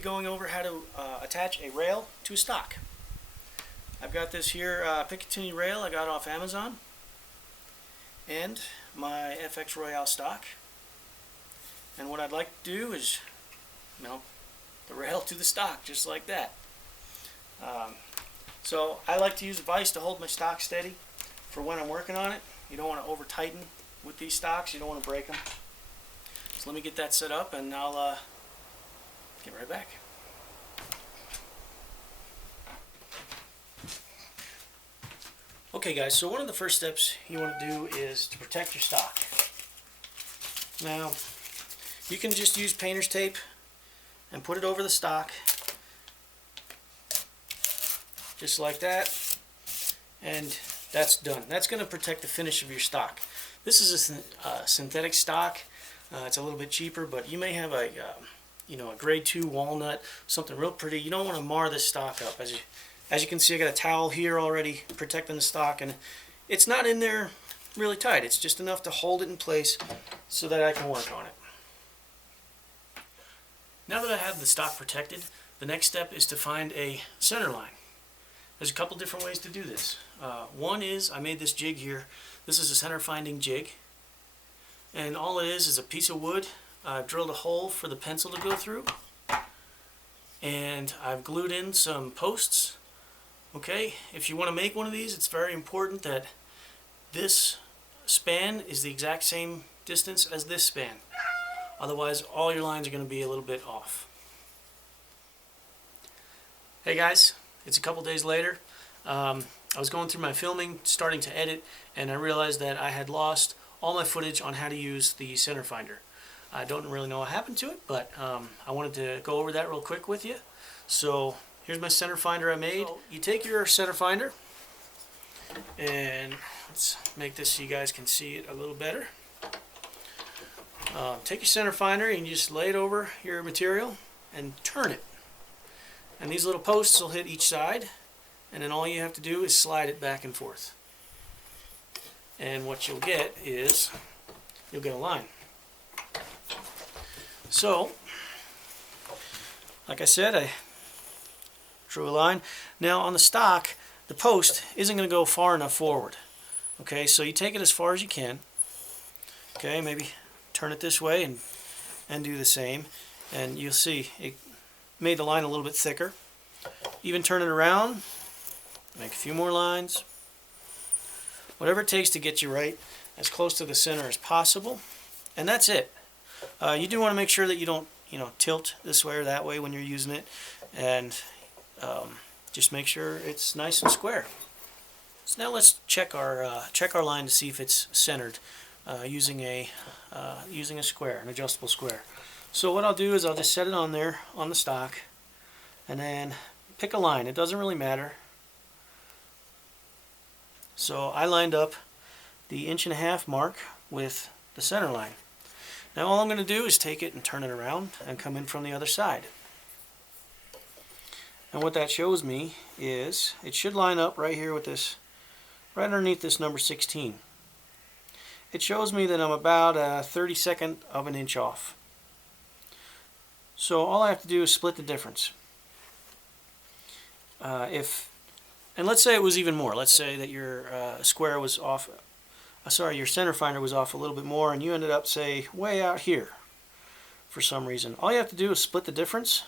be going over how to attach a rail to a stock. I've got this here Picatinny rail I got off Amazon, and my FX Royale stock. And what I'd like to do is mount the rail to the stock, just like that. So I like to use a vise to hold my stock steady for when I'm working on it. You don't want to over tighten with these stocks, you don't want to break them. So let me get that set up and I'll get right back. Okay guys, so one of the first steps you want to do is to protect your stock. Now, you can just use painter's tape and put it over the stock, just like that, and that's done. That's going to protect the finish of your stock. This is a synthetic stock. It's a little bit cheaper, but you may have a a grade 2 walnut, something real pretty. You don't want to mar this stock up. As you can see, I got a towel here already protecting the stock, and it's not in there really tight. It's just enough to hold it in place so that I can work on it. Now that I have the stock protected, the next step is to find a center line. There's a couple different ways to do this. One is I made this jig here. This is a center finding jig, and all it is a piece of wood. I've drilled a hole for the pencil to go through, and I've glued in some posts. Okay, if you want to make one of these, it's very important that this span is the exact same distance as this span. Otherwise, all your lines are going to be a little bit off. Hey guys, it's a couple days later. I was going through my filming, starting to edit, and I realized that I had lost all my footage on how to use the center finder. I don't really know what happened to it, but I wanted to go over that real quick with you. So here's my center finder I made. So you take your center finder, and let's make this so you guys can see it a little better. Take your center finder and you just lay it over your material and turn it. And these little posts will hit each side, and then all you have to do is slide it back and forth. And what you'll get is, you'll get a line. So, like I said, I drew a line. Now on the stock, the post isn't going to go far enough forward. Okay, so you take it as far as you can. Okay, maybe turn it this way and do the same, and you'll see it made the line a little bit thicker. Even turn it around, make a few more lines. Whatever it takes to get you right, as close to the center as possible, and that's it. You do want to make sure that you don't tilt this way or that way when you're using it, and just make sure it's nice and square. So now let's check our line to see if it's centered using a square, an adjustable square. So what I'll do is I'll just set it on there on the stock, and then pick a line. It doesn't really matter. So I lined up the 1.5" mark with the center line. Now all I'm going to do is take it and turn it around and come in from the other side. And what that shows me is it should line up right here with this, right underneath this number 16. It shows me that I'm about a 32nd of an inch off. So all I have to do is split the difference. And let's say it was even more. Let's say that your square was off. Your center finder was off a little bit more, and you ended up, say, way out here for some reason. All you have to do is split the difference,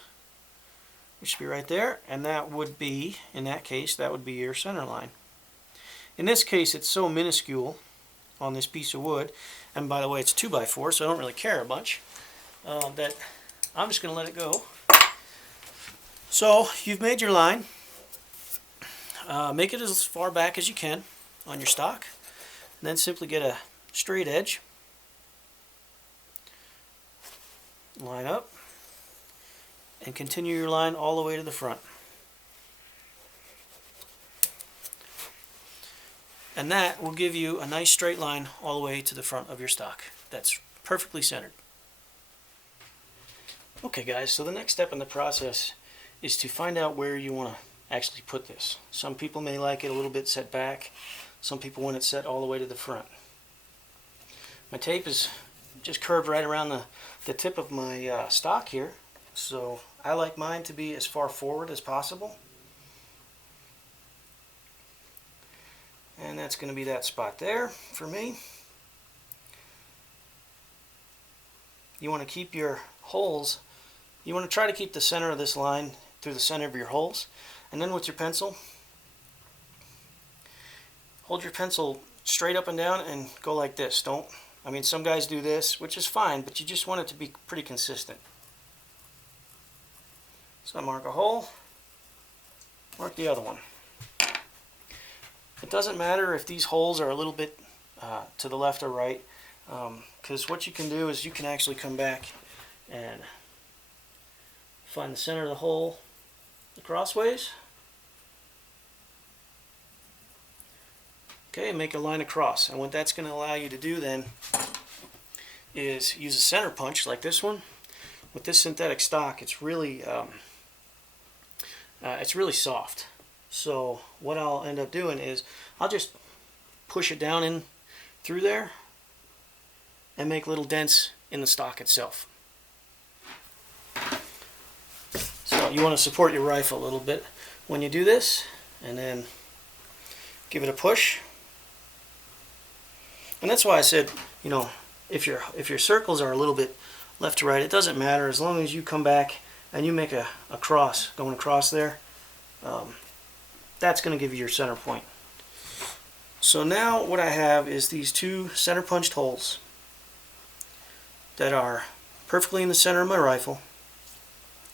which should be right there, and that would be, in that case, that would be your center line. In this case, it's so minuscule on this piece of wood, and by the way, it's 2x4, so I don't really care much, that I'm just going to let it go. So you've made your line. Make it as far back as you can on your stock, and then simply get a straight edge, line up, and continue your line all the way to the front. And that will give you a nice straight line all the way to the front of your stock. That's perfectly centered. Okay guys, so the next step in the process is to find out where you want to actually put this. Some people may like it a little bit set back. Some people want it set all the way to the front. My tape is just curved right around the tip of my stock here, so I like mine to be as far forward as possible. And that's going to be that spot there for me. You want to keep your holes, you want to try to keep the center of this line through the center of your holes. And then with your pencil, hold your pencil straight up and down and go like this. I mean, some guys do this, which is fine, but you just want it to be pretty consistent. So I mark a hole, mark the other one. It doesn't matter if these holes are a little bit to the left or right, because what you can do is you can actually come back and find the center of the hole the crossways. Okay, and make a line across. And what that's going to allow you to do then is use a center punch like this one. With this synthetic stock, it's really soft. So what I'll end up doing is I'll just push it down in through there and make little dents in the stock itself. So you want to support your rifle a little bit when you do this, and then give it a push. And that's why I said, you know, if your circles are a little bit left to right, it doesn't matter as long as you come back and you make a cross going across there. That's going to give you your center point. So now what I have is these two center punched holes that are perfectly in the center of my rifle,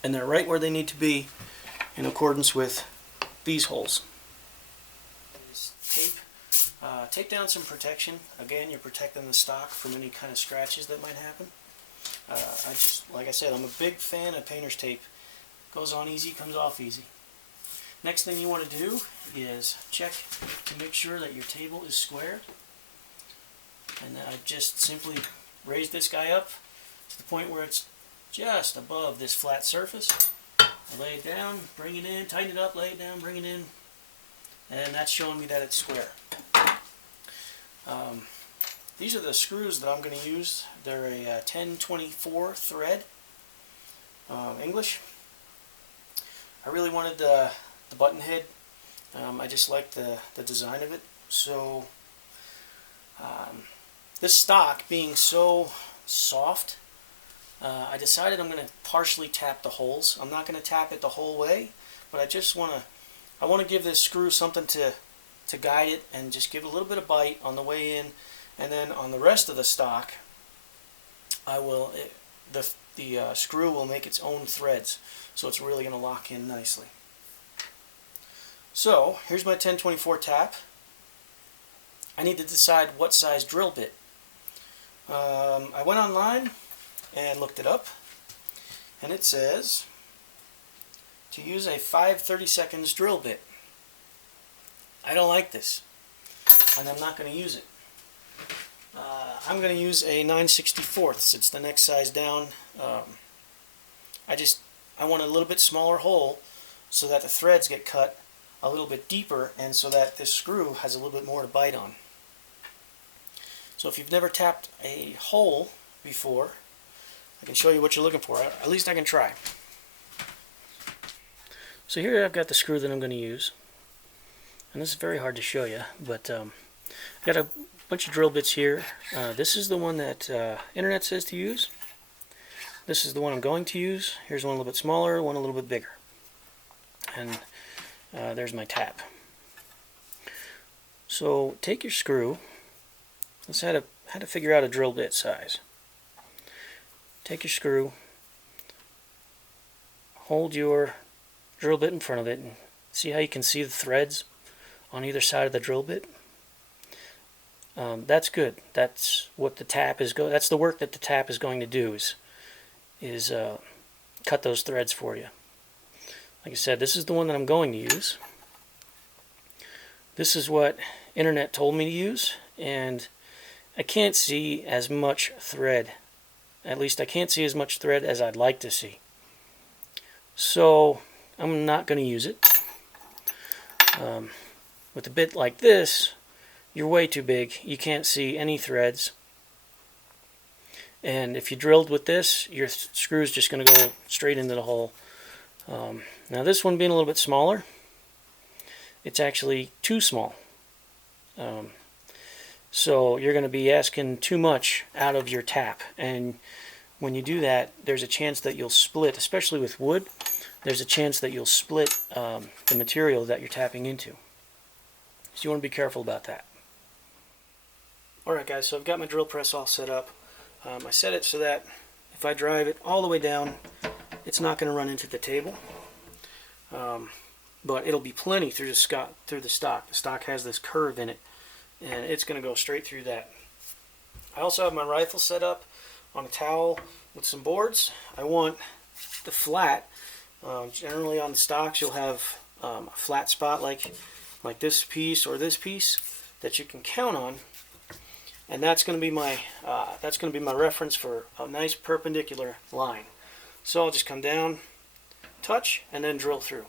and they're right where they need to be in accordance with these holes. Tape down some protection. Again, you're protecting the stock from any kind of scratches that might happen. Like I said, I'm a big fan of painter's tape. Goes on easy, comes off easy. Next thing you want to do is check to make sure that your table is square. And I just simply raise this guy up to the point where it's just above this flat surface. I lay it down, bring it in, tighten it up, lay it down, bring it in, and that's showing me that it's square. These are the screws that I'm going to use. They're a 1024 thread, English. I really wanted the button head. I just liked the design of it. So this stock being so soft, I decided I'm going to partially tap the holes. I'm not going to tap it the whole way, but I want to give this screw something to guide it and just give it a little bit of bite on the way in, and then on the rest of the stock, the screw will make its own threads, so it's really going to lock in nicely. So here's my 1024 tap. I need to decide what size drill bit. I went online and looked it up, and it says to use a 5/32 drill bit. I don't like this, and I'm not going to use it. I'm going to use a 9/64. It's the next size down. I want a little bit smaller hole so that the threads get cut a little bit deeper, and so that this screw has a little bit more to bite on. So if you've never tapped a hole before, I can show you what you're looking for. At least I can try. So here I've got the screw that I'm going to use. And this is very hard to show you, but I've got a bunch of drill bits here. This is the one that internet says to use. This is the one I'm going to use. Here's one a little bit smaller, one a little bit bigger. And there's my tap. So take your screw. Let's how to figure out a drill bit size. Take your screw, hold your drill bit in front of it, and see how you can see the threads on either side of the drill bit. That's good. That's what the tap is that's the work that the tap is going to do, is cut those threads for you. Like I said, this is the one that I'm going to use. This is what internet told me to use, and I can't see as much thread. At least I can't see as much thread as I'd like to see. So I'm not going to use it. With a bit like this, you're way too big. You can't see any threads. And if you drilled with this, your screw's just going to go straight into the hole. Now this one being a little bit smaller, it's actually too small. So you're going to be asking too much out of your tap, and when you do that, there's a chance that you'll split, especially with wood, there's a chance that you'll split the material that you're tapping into. So you want to be careful about that. Alright guys, so I've got my drill press all set up. I set it so that if I drive it all the way down, it's not going to run into the table. But it'll be plenty through the stock. The stock has this curve in it, and it's going to go straight through that. I also have my rifle set up on a towel with some boards. I want the flat. Generally on the stocks you'll have a flat spot like this piece or this piece that you can count on, and that's going to be my reference for a nice perpendicular line. So I'll just come down, touch, and then drill through.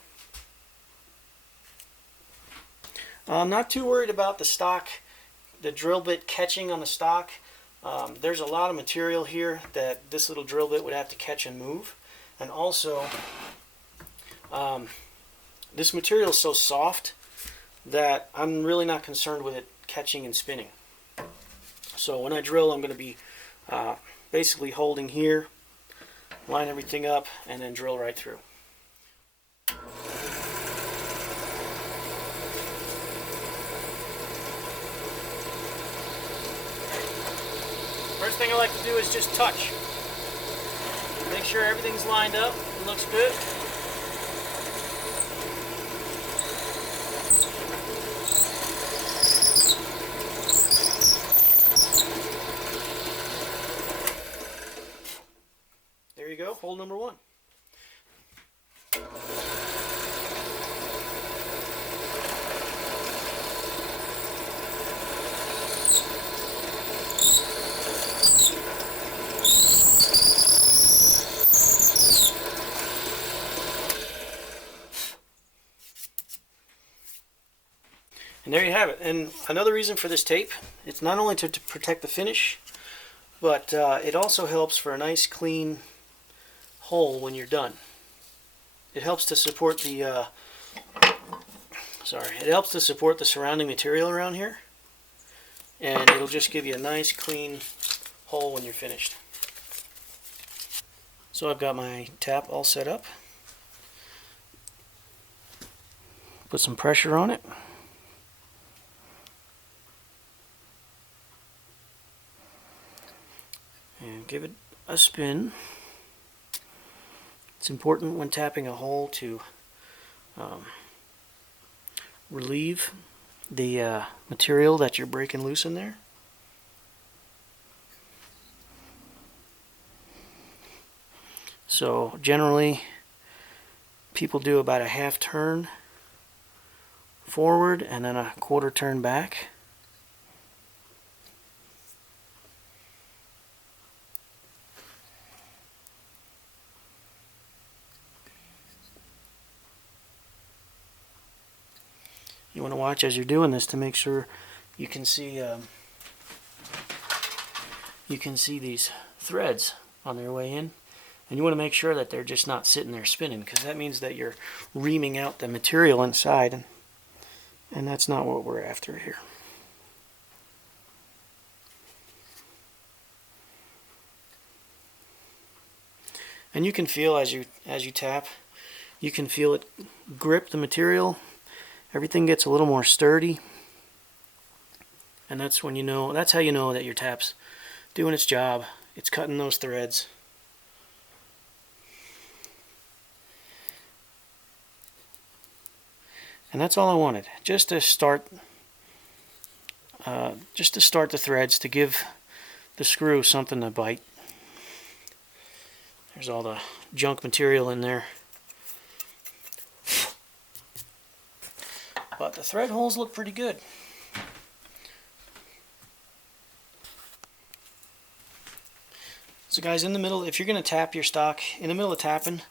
I'm not too worried about the stock, the drill bit catching on the stock. There's a lot of material here that this little drill bit would have to catch and move. And also, this material is so soft that I'm really not concerned with it catching and spinning. So when I drill, I'm going to be basically holding here, line everything up, and then drill right through. First thing I like to do is just touch. Make sure everything's lined up and looks good. There you go, hole number one. And there you have it. And another reason for this tape, it's not only to protect the finish, but it also helps for a nice clean hole when you're done. It helps to support the it helps to support the surrounding material around here, and it'll just give you a nice clean hole when you're finished. So I've got my tap all set up. Put some pressure on it. And give it a spin. It's important when tapping a hole to relieve the material that you're breaking loose in there. So generally people do about a half turn forward and then a quarter turn back. You want to watch as you're doing this to make sure you can see these threads on their way in, and you want to make sure that they're just not sitting there spinning, because that means that you're reaming out the material inside, and that's not what we're after here. And you can feel as you tap, you can feel it grip the material. Everything gets a little more sturdy, and that's when you know, that's how you know that your tap's doing its job. It's cutting those threads. And that's all I wanted, just to start the threads, to give the screw something to bite. There's all the junk material in there. But the thread holes look pretty good. So guys, in the middle, if you're going to tap your stock, in the middle of tapping,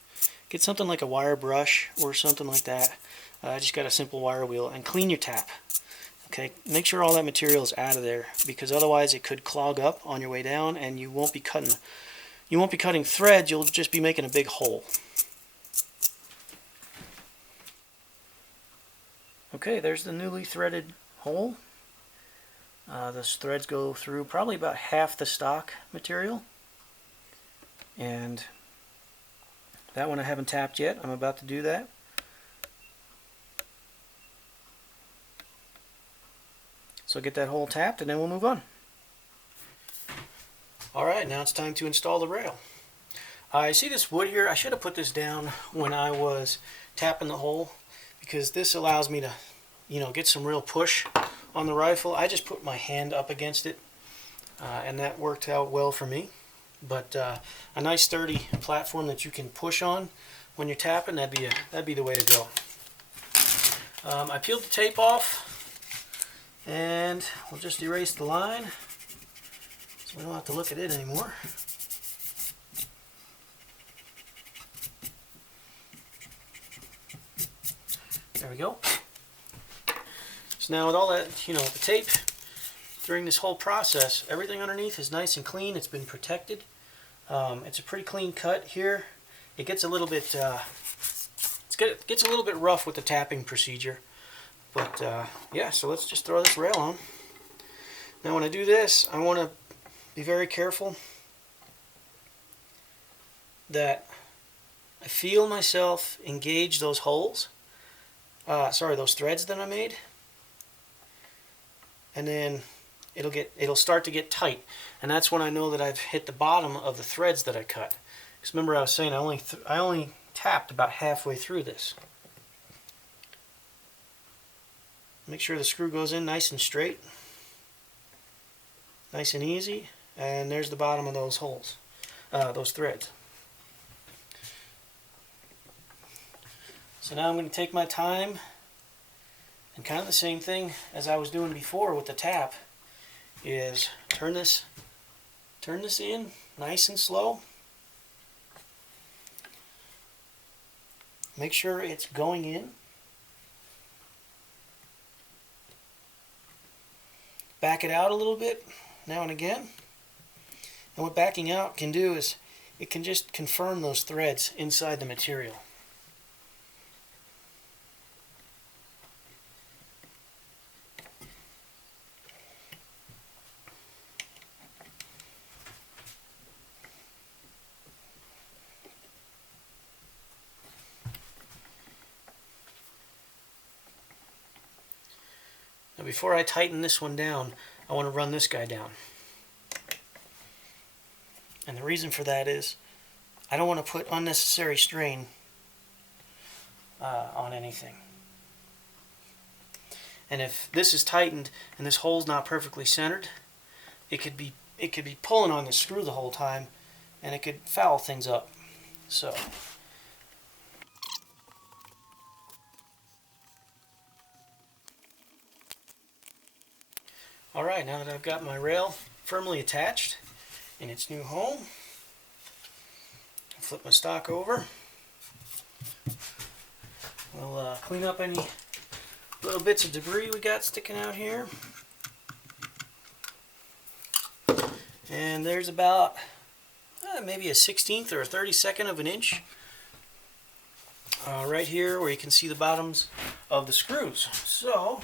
get something like a wire brush or something like that. Just got a simple wire wheel, and clean your tap. Okay, make sure all that material is out of there, because otherwise it could clog up on your way down, and you won't be cutting threads. You'll just be making a big hole. Okay, there's the newly threaded hole. Those threads go through probably about half the stock material. And that one I haven't tapped yet. I'm about to do that. So get that hole tapped and then we'll move on. Alright, now it's time to install the rail. I see this wood here. I should have put this down when I was tapping the hole, because this allows me to, get some real push on the rifle. I just put my hand up against it, and that worked out well for me. But a nice sturdy platform that you can push on when you're tapping, that'd be the way to go. I peeled the tape off, and we'll just erase the line so we don't have to look at it anymore. There we go. So now with all that, the tape, during this whole process, everything underneath is nice and clean. It's been protected. It's a pretty clean cut here. It gets a little bit, gets a little bit rough with the tapping procedure. But yeah, so let's just throw this rail on. Now when I do this, I want to be very careful that I feel myself engage those holes. Those threads that I made, and then it'll start to get tight, and that's when I know that I've hit the bottom of the threads that I cut. Because remember, I was saying I only tapped about halfway through this. Make sure the screw goes in nice and straight, nice and easy, and there's the bottom of those holes, those threads. So now I'm going to take my time, and kind of the same thing as I was doing before with the tap, is turn this in nice and slow. Make sure it's going in. Back it out a little bit now and again. And what backing out can do is it can just confirm those threads inside the material. Now before I tighten this one down, I want to run this guy down. And the reason for that is I don't want to put unnecessary strain on anything. And if this is tightened and this hole's not perfectly centered, it could be pulling on the screw the whole time, and it could foul things up. So alright, now that I've got my rail firmly attached in its new home, I'll flip my stock over. We'll clean up any little bits of debris we got sticking out here. And there's about maybe a 1/16 or a 32nd of an inch right here where you can see the bottoms of the screws. So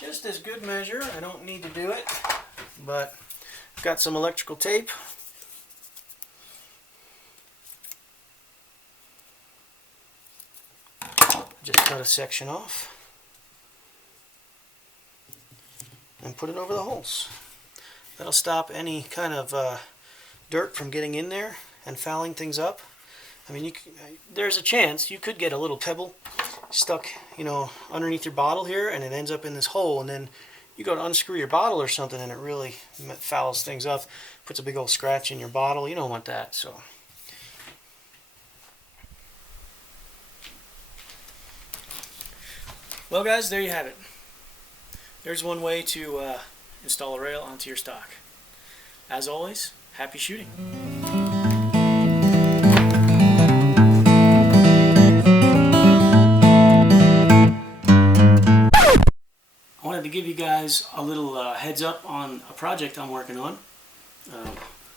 just as good measure, I don't need to do it, but I've got some electrical tape. Just cut a section off and put it over the holes. That'll stop any kind of dirt from getting in there and fouling things up. I mean, there's a chance you could get a little pebble stuck, underneath your bottle here, and it ends up in this hole, and then you go to unscrew your bottle or something, and it really fouls things up, puts a big old scratch in your bottle. You don't want that. So well, guys, there you have it. There's one way to install a rail onto your stock. As always, happy shooting. I wanted to give you guys a little heads up on a project I'm working on.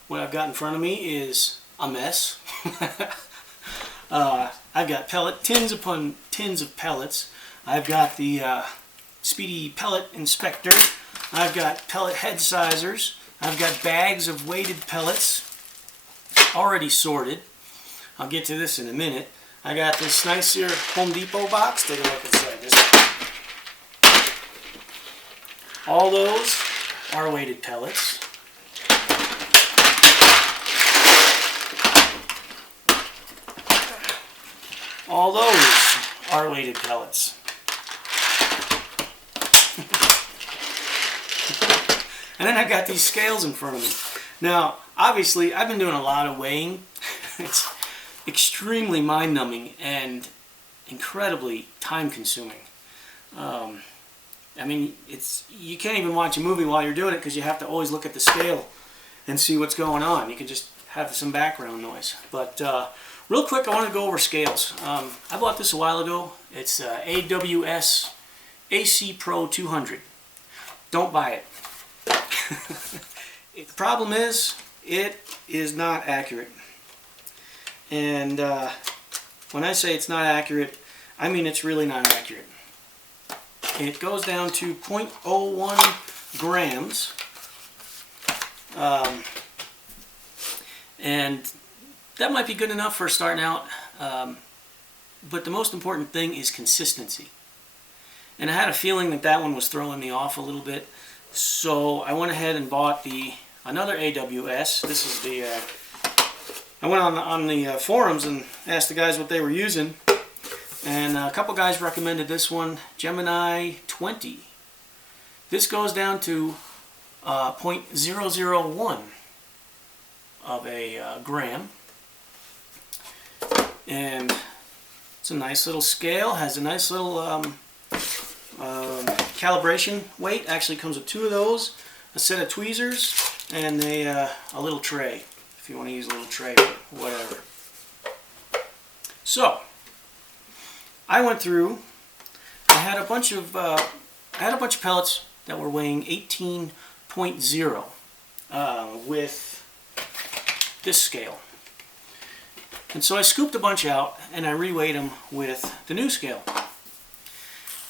What I've got in front of me is a mess. I've got tins upon tins of pellets. I've got the Speedy Pellet Inspector. I've got pellet head sizers. I've got bags of weighted pellets already sorted. I'll get to this in a minute. I got this nice here Home Depot box. Take a look inside this. All those are weighted pellets. All those are weighted pellets. And then I've got these scales in front of me. Now, obviously, I've been doing a lot of weighing. It's extremely mind-numbing and incredibly time-consuming. I mean, you can't even watch a movie while you're doing it because you have to always look at the scale and see what's going on. You can just have some background noise. But real quick, I want to go over scales. I bought this a while ago. It's AWS AC Pro 200. Don't buy it. The problem is, it is not accurate. And when I say it's not accurate, I mean it's really not accurate. It goes down to 0.01 grams. And that might be good enough for starting out. But the most important thing is consistency. And I had a feeling that that one was throwing me off a little bit. So I went ahead and bought another AWS. This is the I went on the forums and asked the guys what they were using, and a couple guys recommended this one, Gemini 20. This goes down to 0.001 of a gram, and it's a nice little scale. Has a nice little calibration weight. Actually comes with two of those, a set of tweezers, and a little tray, if you want to use a little tray or whatever. So I went through. I had a bunch of pellets that were weighing 18.0 with this scale, and so I scooped a bunch out and I reweighed them with the new scale.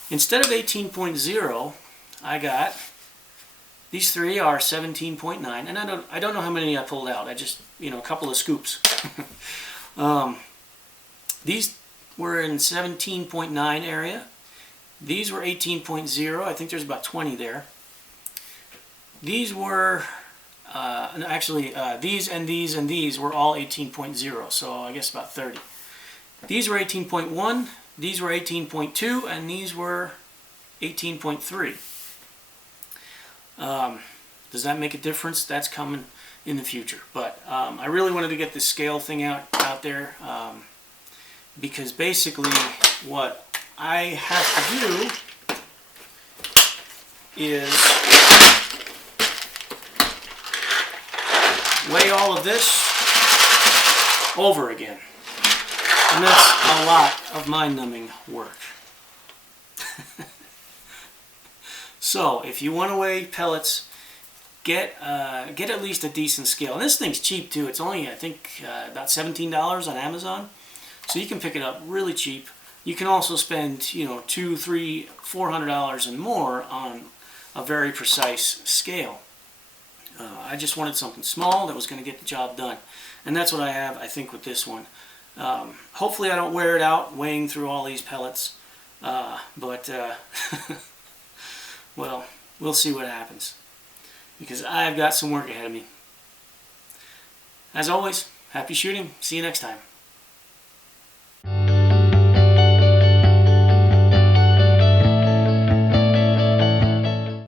Instead of 18.0, I got these three are 17.9, and I don't know how many I pulled out. I just, a couple of scoops. These were in 17.9 area. These were 18.0. I think there's about 20 there. These were actually these and these and these were all 18.0, so I guess about 30. These were 18.1. These were 18.2, and these were 18.3. Does that make a difference? That's coming in the future. But I really wanted to get this scale thing out there because basically what I have to do is weigh all of this over again. And that's a lot of mind-numbing work. So, if you want to weigh pellets, get at least a decent scale. And this thing's cheap too. It's only, I think, about $17 on Amazon. So you can pick it up really cheap. You can also spend, $200, $300, $400 and more on a very precise scale. I just wanted something small that was going to get the job done. And that's what I have, I think, with this one. Hopefully I don't wear it out weighing through all these pellets, but well, we'll see what happens, because I've got some work ahead of me. As always, happy shooting. See you next time.